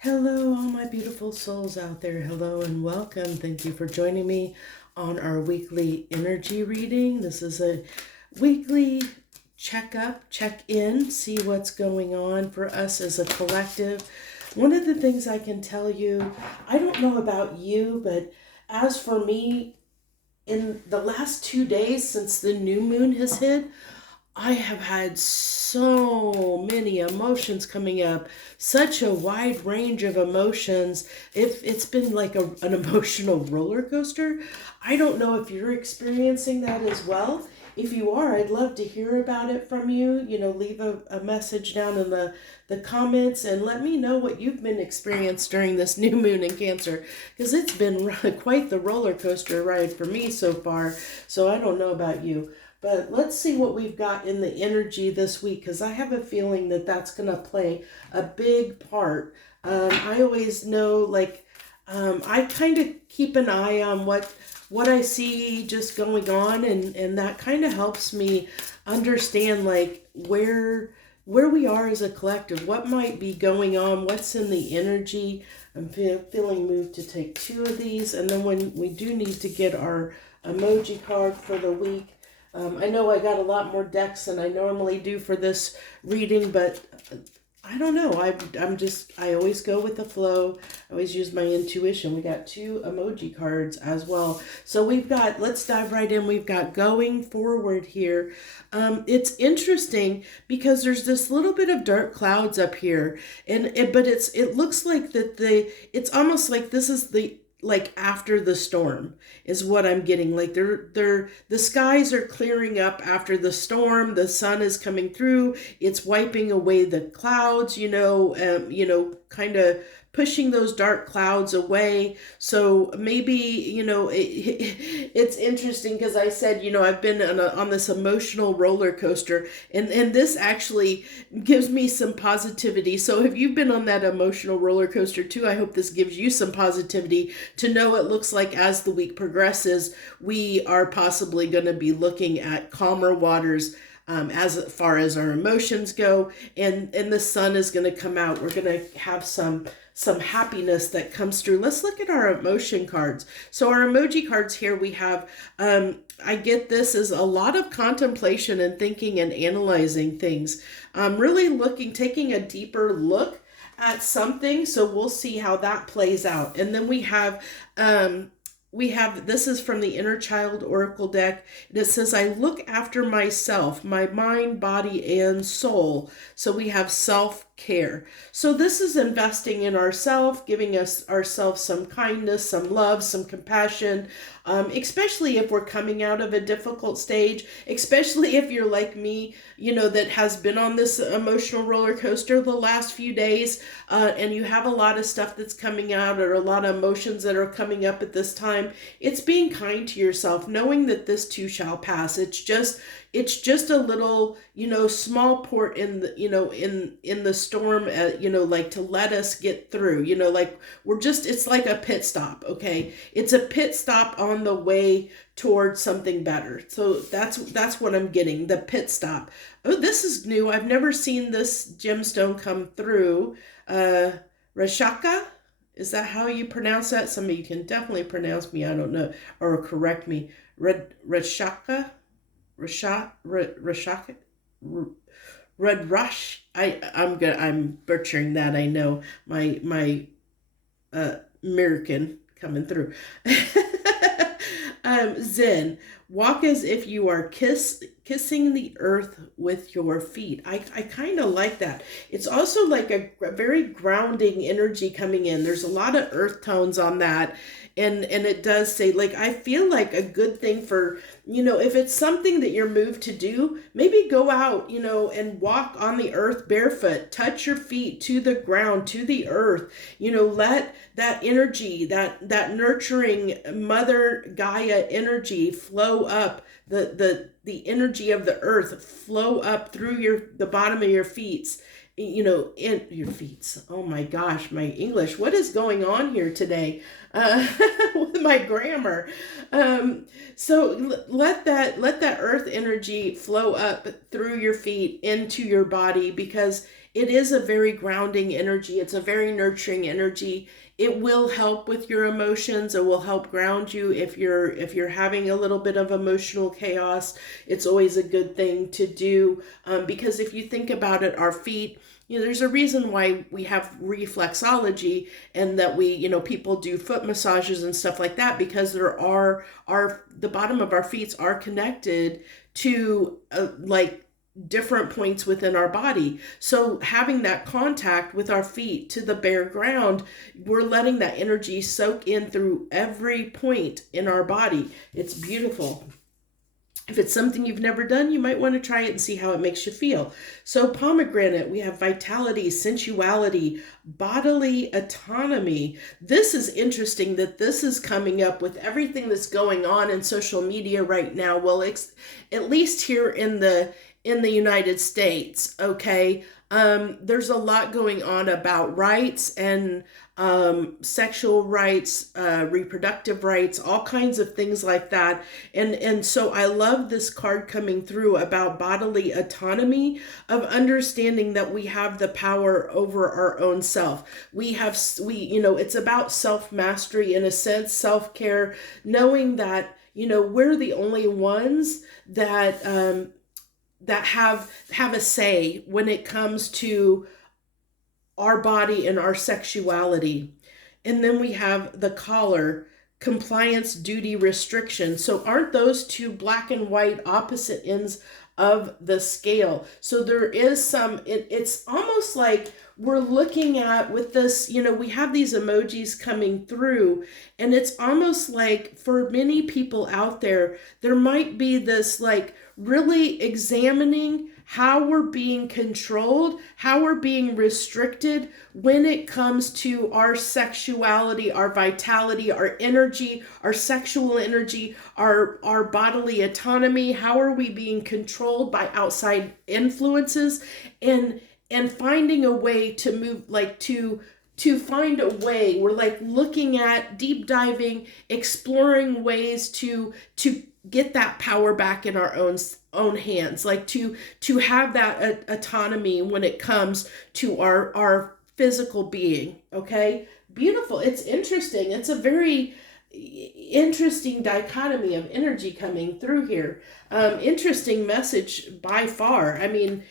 Hello, all my beautiful souls out there. Hello and welcome. Thank you for joining me on our weekly energy reading. This is a weekly check in, see what's going on for us as a collective. One of the things I can tell you, I don't know about you, but as for me, in the last 2 days since the new moon has hit, I have had so many emotions coming up, such a wide range of emotions. It's been like an emotional roller coaster. I don't know if you're experiencing that as well. If you are, I'd love to hear about it from you. Leave a message down in the comments and let me know what you've been experienced during this new moon in Cancer, because it's been quite the roller coaster ride for me so far. So I don't know about you. But let's see what we've got in the energy this week, because I have a feeling that that's going to play a big part. I always know, I kind of keep an eye on what I see just going on, and that kind of helps me understand where we are as a collective, what might be going on, what's in the energy. I'm feeling moved to take two of these, and then when we do need to get our emoji card for the week. I know I got a lot more decks than I normally do for this reading, but I don't know. I always go with the flow. I always use my intuition. We got two emoji cards as well. So let's dive right in. We've got going forward here. It's interesting because there's this little bit of dark clouds up here, but it looks like it's almost like this is like after the storm is what I'm getting. Like the skies are clearing up after the storm. The sun is coming through. It's wiping away the clouds, kind of pushing those dark clouds away. So maybe, it's interesting because I said, I've been on this emotional roller coaster, and this actually gives me some positivity. So if you've been on that emotional roller coaster too, I hope this gives you some positivity to know it looks like as the week progresses, we are possibly going to be looking at calmer waters, as far as our emotions go, and the sun is going to come out. We're going to have some happiness that comes through. Let's look at our emotion cards. So our emoji cards here, we have, I get this as a lot of contemplation and thinking and analyzing things. Really taking a deeper look at something. So we'll see how that plays out. And then this is from the Inner Child Oracle deck, and it says, I look after myself, my mind, body, and soul. So we have self-care. So this is investing in ourselves, giving ourselves some kindness, some love, some compassion, especially if we're coming out of a difficult stage, especially if you're like me, that has been on this emotional roller coaster the last few days, and you have a lot of stuff that's coming out, or a lot of emotions that are coming up at this time. It's being kind to yourself, knowing that this too shall pass. It's just a little, small port in the storm, like to let us get through, like it's like a pit stop. Okay. It's a pit stop on the way towards something better. So that's what I'm getting, the pit stop. Oh, this is new. I've never seen this gemstone come through. Rashaka, is that how you pronounce that? Some of you can definitely pronounce me, I don't know, or correct me. Rashaka, Rashaka, Red Rush. I'm butchering that. I know my American coming through. Zen, walk as if you are kissing the earth with your feet. I kind of like that. It's also like a very grounding energy coming in. There's a lot of earth tones on that. And it does say, like, I feel like a good thing for, if it's something that you're moved to do, maybe go out, and walk on the earth barefoot, touch your feet to the ground, to the earth, let that energy, that nurturing Mother Gaia energy flow up, the energy of the earth flow up through the bottom of your feet, in your feet. Oh my gosh, my English, what is going on here today, with my grammar? So let that earth energy flow up through your feet into your body, because it is a very grounding energy. It's a very nurturing energy. It will help with your emotions. It will help ground you if you're having a little bit of emotional chaos. It's always a good thing to do, because if you think about it, our feet, there's a reason why we have reflexology, and that people do foot massages and stuff like that, because the bottom of our feet are connected to like different points within our body. So having that contact with our feet to the bare ground, we're letting that energy soak in through every point in our body. It's beautiful. If it's something you've never done, you might want to try it and see how it makes you feel. So pomegranate, we have vitality, sensuality, bodily autonomy. This is interesting that this is coming up with everything that's going on in social media right now. Well, at least here in the United States, okay? There's a lot going on about rights and sexual rights, reproductive rights, all kinds of things like that. And so I love this card coming through about bodily autonomy, of understanding that we have the power over our own self. It's about self-mastery in a sense, self-care, knowing that, we're the only ones that have a say when it comes to our body and our sexuality. And then we have the collar, compliance, duty, restriction. So aren't those two black and white opposite ends of the scale? So there is it's almost like we're looking at with this, we have these emojis coming through, and it's almost like for many people out there, there might be this like really examining how we're being controlled, how we're being restricted when it comes to our sexuality, our vitality, our energy, our sexual energy, our bodily autonomy. How are we being controlled by outside influences? And finding a way to move, like to find a way. We're like looking at deep diving, exploring ways to get that power back in our own hands, like to have that autonomy when it comes to our physical being. Okay, beautiful. It's interesting. It's a very interesting dichotomy of energy coming through here. Interesting message by far. I mean,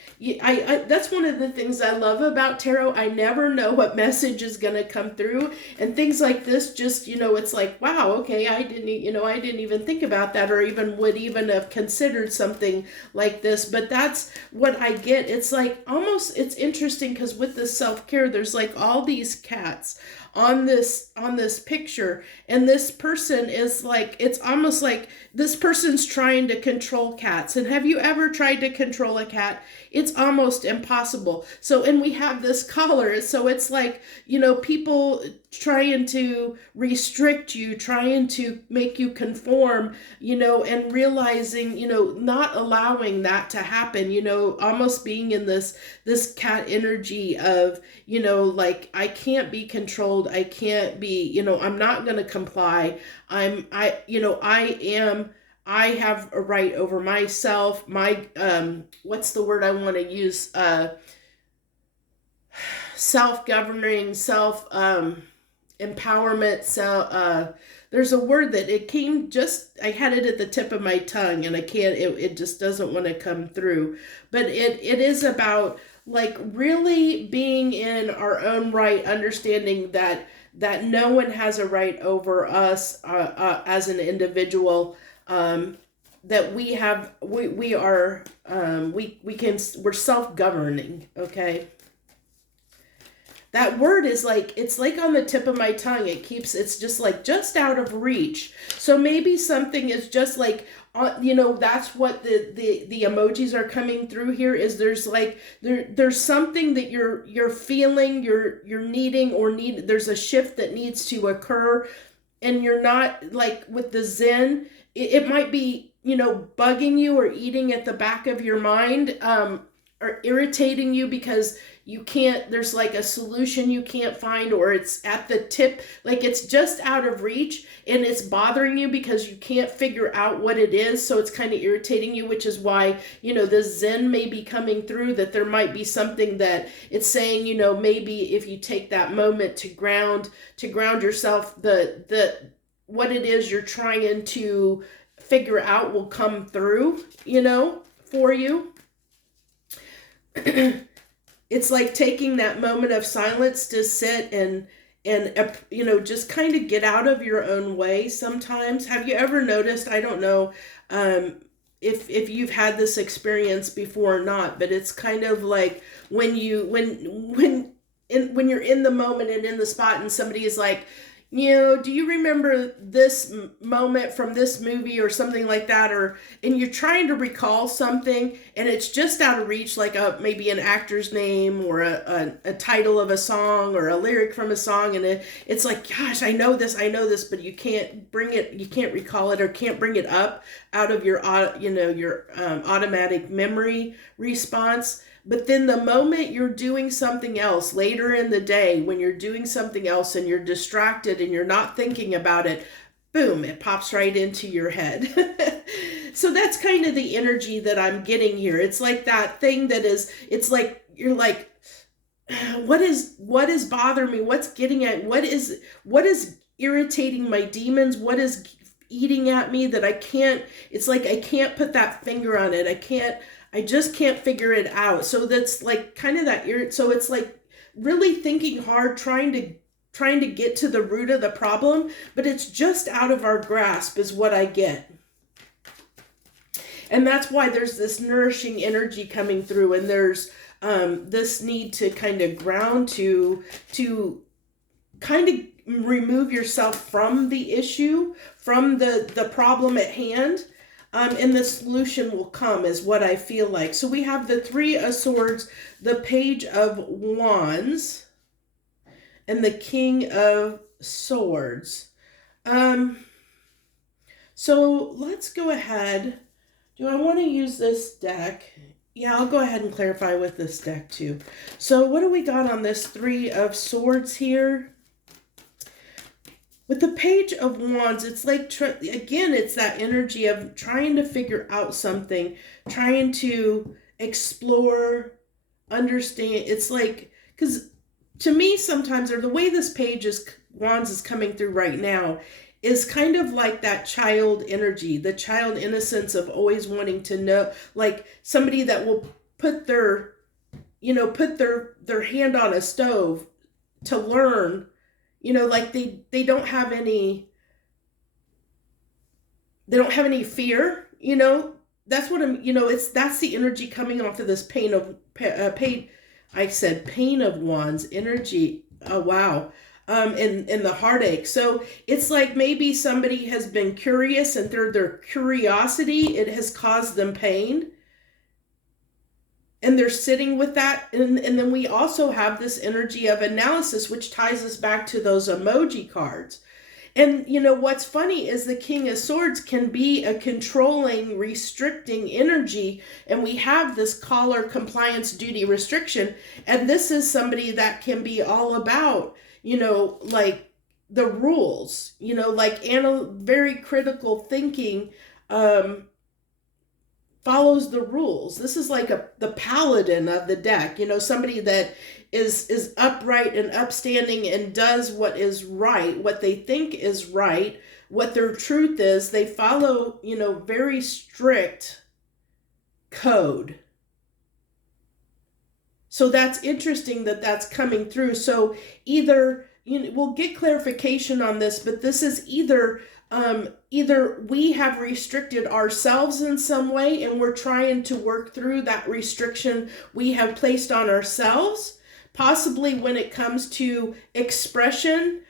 I that's one of the things I love about tarot. I never know what message is going to come through, and things like this just, it's like, wow, okay, I didn't even think about that, or even would even have considered something like this. But that's what I get. It's like almost, it's interesting because with the self-care, there's like all these cats on this picture, and this person is like, it's almost like this person's trying to control cats. And have you ever tried to control a cat? It's almost impossible. So, and we have this collar, so it's like, people trying to restrict you, trying to make you conform, and realizing, not allowing that to happen, almost being in this cat energy of, like, I can't be controlled. I can't be, I'm not going to comply. I have a right over myself. My, what's the word I want to use? Self-governing, empowerment. There's a word that it came I had it at the tip of my tongue, and I can't, it just doesn't want to come through. But it is about like really being in our own right, understanding that no one has a right over us as an individual. That we're self-governing. Okay. That word is like, it's like on the tip of my tongue. It's just like just out of reach. So maybe something is just like, that's what the emojis are coming through here, is there's like, there's something that you're feeling, you're needing, there's a shift that needs to occur. And you're not, like with the Zen, it might be, bugging you or eating at the back of your mind, or irritating you, because you can't, there's like a solution you can't find, or it's at the tip, like it's just out of reach and it's bothering you because you can't figure out what it is. So it's kind of irritating you, which is why, the Zen may be coming through, that there might be something that it's saying, maybe if you take that moment to ground yourself, the what it is you're trying to figure out will come through, for you. It's like taking that moment of silence to sit and just kind of get out of your own way sometimes. Have you ever noticed, I don't know if you've had this experience before or not, but it's kind of like when you're in the moment and in the spot and somebody is like, do you remember this moment from this movie or something like that? And you're trying to recall something and it's just out of reach, like maybe an actor's name or a title of a song or a lyric from a song. And it's like, gosh, I know this, but you can't recall it or can't bring it up out of your automatic memory response. But then the moment you're doing something else later in the day, when you're doing something else and you're distracted and you're not thinking about it, boom, it pops right into your head. So that's kind of the energy that I'm getting here. It's like that thing it's like, you're like, what is bothering me? What's getting at, what is irritating my demons? What is eating at me that it's like I can't put that finger on it. I just can't figure it out. So that's like kind of that so it's like really thinking hard, trying to get to the root of the problem, but it's just out of our grasp is what I get. And that's why there's this nourishing energy coming through, and there's this need to kind of ground to kind of remove yourself from the issue, from the problem at hand. And the solution will come is what I feel like. So we have the Three of Swords, the Page of Wands, and the King of Swords. So let's go ahead. Do I want to use this deck? Yeah, I'll go ahead and clarify with this deck too. So what do we got on this Three of Swords here? With the Page of Wands, it's like, again, it's that energy of trying to figure out something, trying to explore, understand. It's like, because to me sometimes, or the way this Page of Wands is coming through right now, is kind of like that child energy, the child innocence of always wanting to know, like somebody that will put their hand on a stove to learn. Like they don't have any fear, that's what that's the energy coming off of this pain of wands energy. Oh, wow. And the heartache. So it's like maybe somebody has been curious and through their curiosity, it has caused them pain. And they're sitting with that. And then we also have this energy of analysis, which ties us back to those emoji cards. And what's funny is the King of Swords can be a controlling, restricting energy. And we have this collar, compliance, duty, restriction. And this is somebody that can be all about, like the rules, like very critical thinking, follows the rules. This is like the paladin of the deck, somebody that is upright and upstanding and does what is right, what they think is right, what their truth is. They follow, very strict code. So that's interesting that that's coming through. So either, we'll get clarification on this, but this is either we have restricted ourselves in some way and we're trying to work through that restriction we have placed on ourselves, possibly when it comes to expression,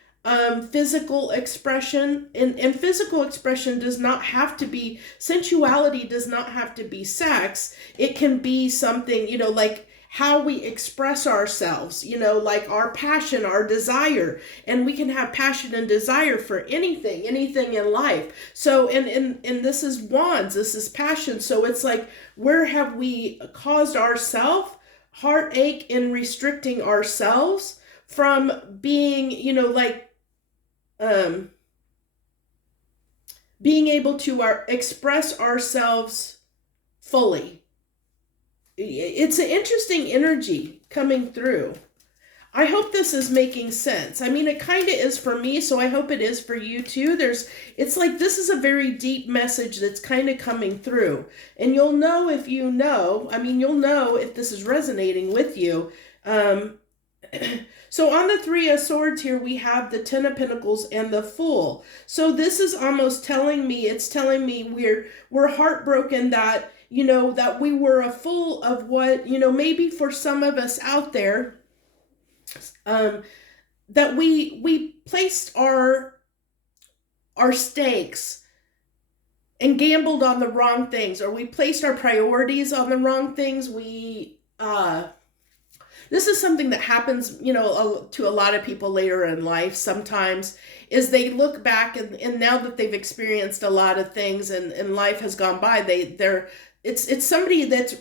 physical expression, and physical expression does not have to be, sensuality does not have to be sex. It can be something, like how we express ourselves, like our passion, our desire, and we can have passion and desire for anything in life. So, and this is wands, this is passion. So it's like, where have we caused ourselves heartache in restricting ourselves from being, being able to express ourselves fully. It's an interesting energy coming through. I hope this is making sense. I mean, it kind of is for me, so I hope it is for you too. It's like this is a very deep message that's kind of coming through. And you'll know if you know, you'll know if this is resonating with you. So on the Three of Swords here, we have the Ten of Pentacles and the Fool. So this is almost telling me, we're heartbroken that, that we were a fool of what, maybe for some of us out there, that we placed our stakes and gambled on the wrong things, or we placed our priorities on the wrong things. This is something that happens, to a lot of people later in life. Sometimes is they look back and now that they've experienced a lot of things and life has gone by, it's somebody that's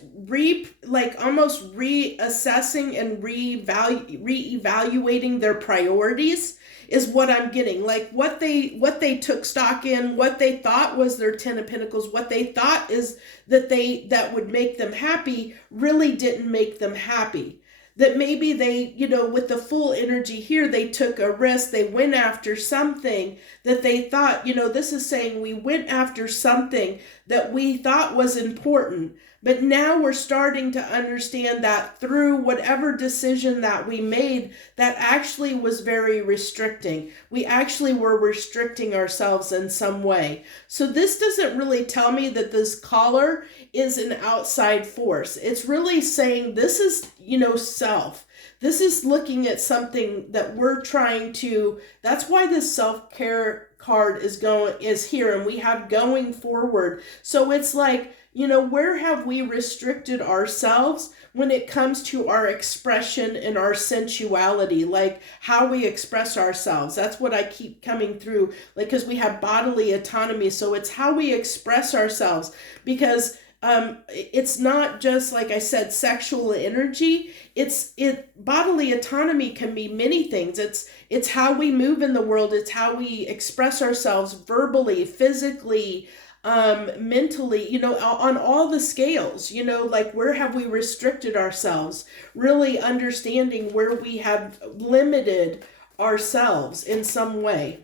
almost reassessing and reevaluating their priorities is what I'm getting. Like what they took stock in, what they thought was their Ten of Pentacles, what they thought is that would make them happy really didn't make them happy. That maybe they, with the Fool energy here, they took a risk. They went after something that they thought, this is saying we went after something that we thought was important. But now we're starting to understand that through whatever decision that we made, that actually was very restricting. We actually were restricting ourselves in some way. So this doesn't really tell me that this caller is an outside force. It's really saying this is, self. This is looking at something that we're trying to, that's why this self-care card is here, and we have going forward. So it's like, where have we restricted ourselves when it comes to our expression and our sensuality, like how we express ourselves? That's what I keep coming through, like, because we have bodily autonomy. So it's how we express ourselves, because it's not just, like I said, sexual energy. Bodily autonomy can be many things. It's how we move in the world. It's how we express ourselves verbally, physically, mentally, on all the scales, like where have we restricted ourselves, really understanding where we have limited ourselves in some way.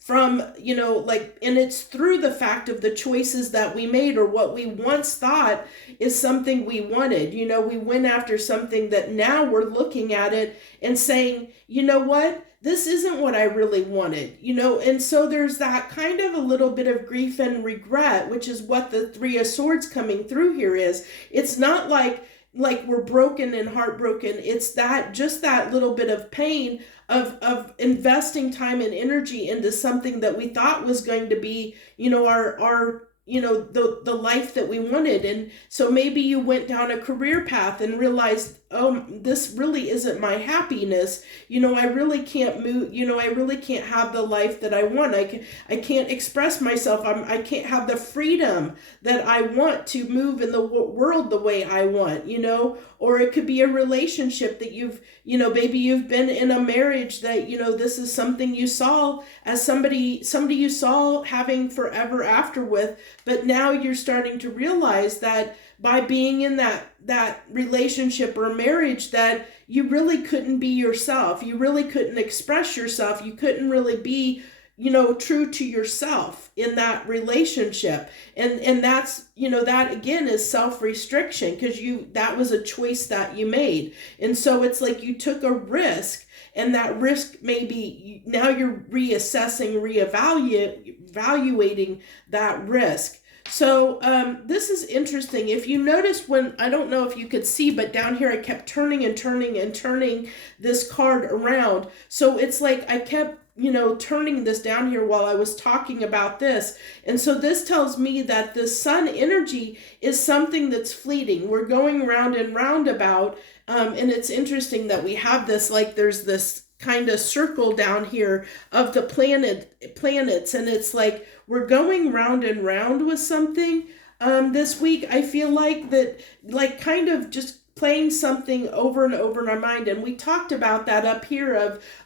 From, and it's through the fact of the choices that we made, or what we once thought is something we wanted. We went after something that now we're looking at it and saying, what? This isn't what I really wanted, and so there's that kind of a little bit of grief and regret, which is what the Three of Swords coming through here is. It's not like we're broken and heartbroken. It's just that little bit of pain of investing time and energy into something that we thought was going to be, our the life that we wanted. And so maybe you went down a career path and realized, oh, this really isn't my happiness. I really can't move, I really can't have the life that I want. I can't express myself. I can't have the freedom that I want to move in the world the way I want, or it could be a relationship that maybe you've been in a marriage that, this is something you saw as somebody you saw having forever after with, but now you're starting to realize that by being in that relationship or marriage, that you really couldn't be yourself. You really couldn't express yourself. You couldn't really be, true to yourself in that relationship. And that's, that again is self-restriction, because that was a choice that you made. And so it's like you took a risk, and that risk maybe now you're reassessing, reevaluating that risk. So this is interesting. If you noticed, I don't know if you could see, but down here I kept turning and turning and turning this card around. So it's like I kept, turning this down here while I was talking about this. And so this tells me that the sun energy is something that's fleeting. We're going round and round about. And it's interesting that we have this, like there's this kind of circle down here of the planets. And it's like, we're going round and round with something. This week, I feel like that, like kind of just playing something over and over in our mind. And we talked about that up here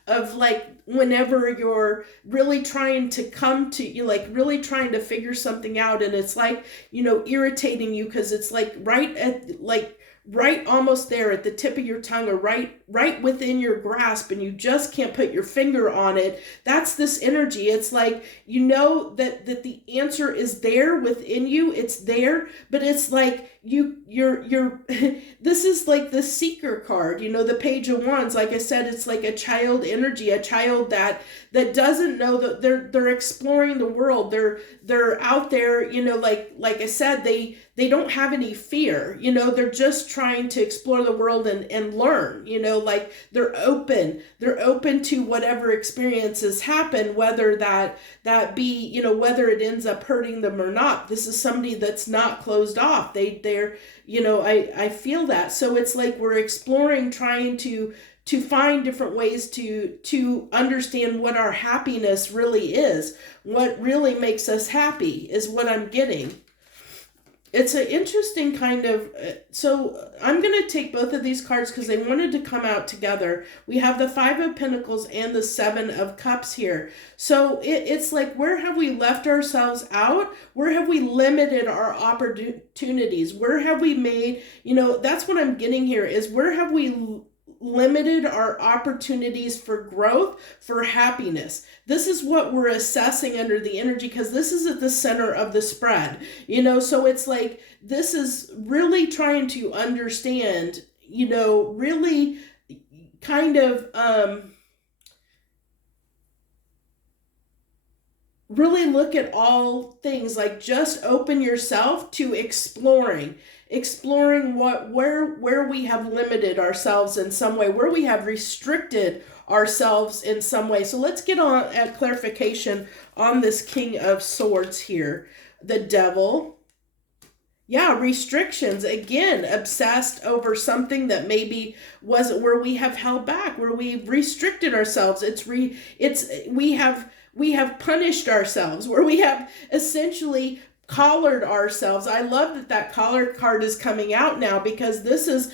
of like whenever you're really trying to come to you, like really trying to figure something out, and it's like, irritating you because it's like right almost there at the tip of your tongue, or right within your grasp, and you just can't put your finger on it. That's this energy. It's like, that the answer is there within you. It's there, but it's like you're this is like the seeker card, the Page of Wands. Like I said, it's like a child energy, a child that doesn't know that they're exploring the world. They're out there, like I said, they don't have any fear, they're just trying to explore the world and learn, like they're open to whatever experiences happen, whether that be, whether it ends up hurting them or not. This is somebody that's not closed off. They're, I feel that. So it's like we're exploring, trying to find different ways to understand what our happiness really is. What really makes us happy is what I'm getting. It's an interesting kind of, so I'm going to take both of these cards because they wanted to come out together. We have the Five of Pentacles and the Seven of Cups here. So it's like, where have we left ourselves out? Where have we limited our opportunities? Where have we made, that's what I'm getting here, is where have we limited our opportunities for growth, for happiness? This is what we're assessing under the energy, because this is at the center of the spread, so it's like, this is really trying to understand, really kind of really look at all things, like just open yourself to exploring where we have limited ourselves in some way, where we have restricted ourselves in some way. So let's get on a clarification on this King of Swords here. The Devil. Yeah, restrictions. Again, obsessed over something that maybe wasn't, where we have held back, where we've restricted ourselves. We have punished ourselves, where we have essentially collared ourselves. I love that collar card is coming out now, because this is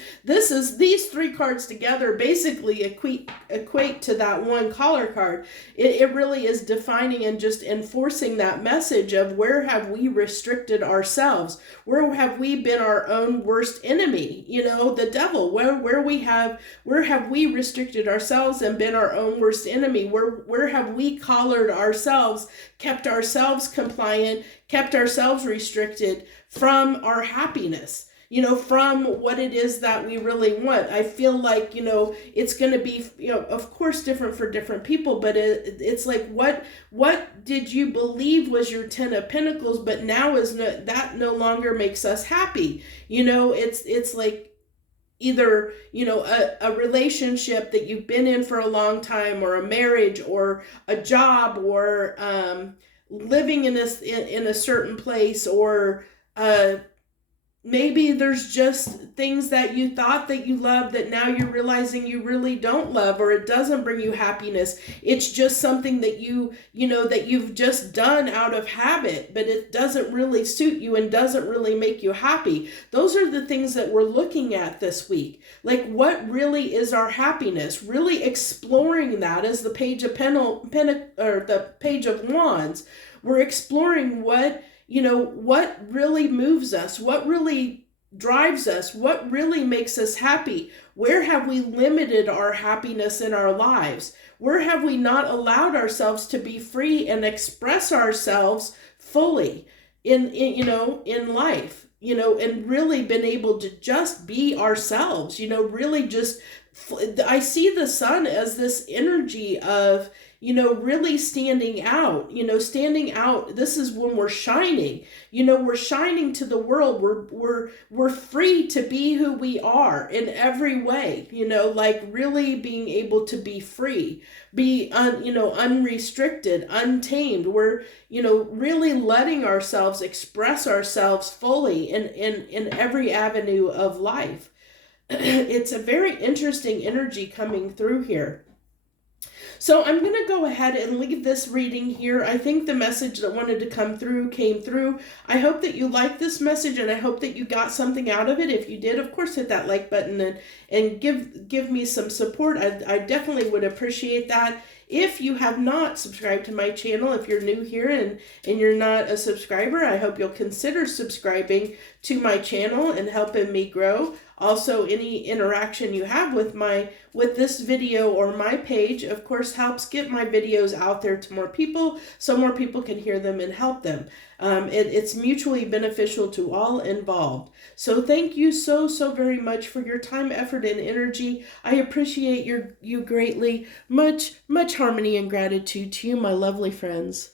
these three cards together basically equate to that one collar card. It really is defining and just enforcing that message of, where have we restricted ourselves? Where have we been our own worst enemy? The devil. Where have we restricted ourselves and been our own worst enemy? Where have we collared ourselves, kept ourselves compliant, kept ourselves restricted from our happiness, from what it is that we really want? I feel like, it's going to be, of course, different for different people, but it's like, what did you believe was your Ten of Pentacles, but now that no longer makes us happy? It's like, either, a relationship that you've been in for a long time, or a marriage, or a job, or living in a certain place, or maybe there's just things that you thought that you loved that now you're realizing you really don't love, or it doesn't bring you happiness. It's just something that that you've just done out of habit, but it doesn't really suit you and doesn't really make you happy. Those are the things that we're looking at this week. Like, what really is our happiness? Really exploring that as the Page of the Page of Wands. We're exploring what really moves us, what really drives us, what really makes us happy. Where have we limited our happiness in our lives? Where have we not allowed ourselves to be free and express ourselves fully in life, and really been able to just be ourselves, really just, I see the sun as this energy of, really standing out, This is when we're shining, we're shining to the world. We're free to be who we are in every way, like really being able to be free, be unrestricted, untamed. We're, really letting ourselves express ourselves fully in every avenue of life. It's a very interesting energy coming through here. So I'm going to go ahead and leave this reading here. I think the message that wanted to come through came through. I hope that you liked this message, and I hope that you got something out of it. If you did, of course, hit that like button and give me some support. I definitely would appreciate that. If you have not subscribed to my channel, if you're new here and you're not a subscriber, I hope you'll consider subscribing to my channel and helping me grow. Also, any interaction you have with this video or my page, of course, helps get my videos out there to more people so more people can hear them and help them. It's mutually beneficial to all involved. So thank you so very much for your time, effort, and energy. I appreciate you greatly. Much harmony and gratitude to you, my lovely friends.